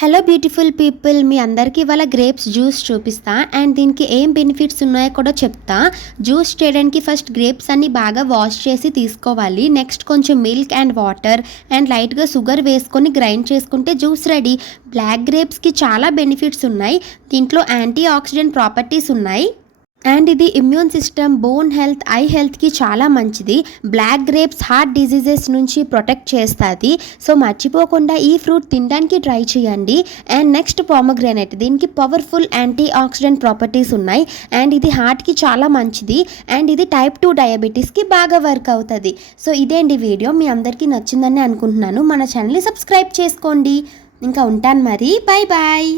Hello beautiful people, మీ అందరికీ ఇవాళ grapes juice చూపిస్తా అండ్ దీనికి ఏం బెనిఫిట్స్ ఉన్నాయో కూడా చెప్తా. జ్యూస్ చేయడానికి ఫస్ట్ గ్రేప్స్ అన్ని బాగా వాష్ చేసి తీసుకోవాలి. నెక్స్ట్ కొంచెం మిల్క్ అండ్ వాటర్ అండ్ లైట్గా షుగర్ వేసుకొని గ్రైండ్ చేసుకుంటే జ్యూస్ రెడీ. బ్లాక్ గ్రేప్స్కి చాలా బెనిఫిట్స్ ఉన్నాయి. దీంట్లో యాంటీ ఆక్సిడెంట్ ప్రాపర్టీస్ ఉన్నాయి అండ్ ఇది immune system, bone health, I హెల్త్కి చాలా మంచిది. బ్లాక్ గ్రేప్స్ హార్ట్ డిజీజెస్ నుంచి ప్రొటెక్ట్ చేస్తుంది. సో మర్చిపోకుండా ఈ ఫ్రూట్ తినడానికి ట్రై చేయండి. అండ్ నెక్స్ట్ పోమగ్రానైట్, దీనికి పవర్ఫుల్ యాంటీ ఆక్సిడెంట్ ప్రాపర్టీస్ ఉన్నాయి అండ్ ఇది హార్ట్కి చాలా మంచిది అండ్ ఇది టైప్ 2 డయాబెటీస్కి బాగా వర్క్ అవుతుంది. సో ఇదేంటి వీడియో, మీ అందరికీ నచ్చిందని అనుకుంటున్నాను. మన ఛానల్ని సబ్స్క్రైబ్ చేసుకోండి. ఇంకా ఉంటాను మరి, బాయ్ బాయ్.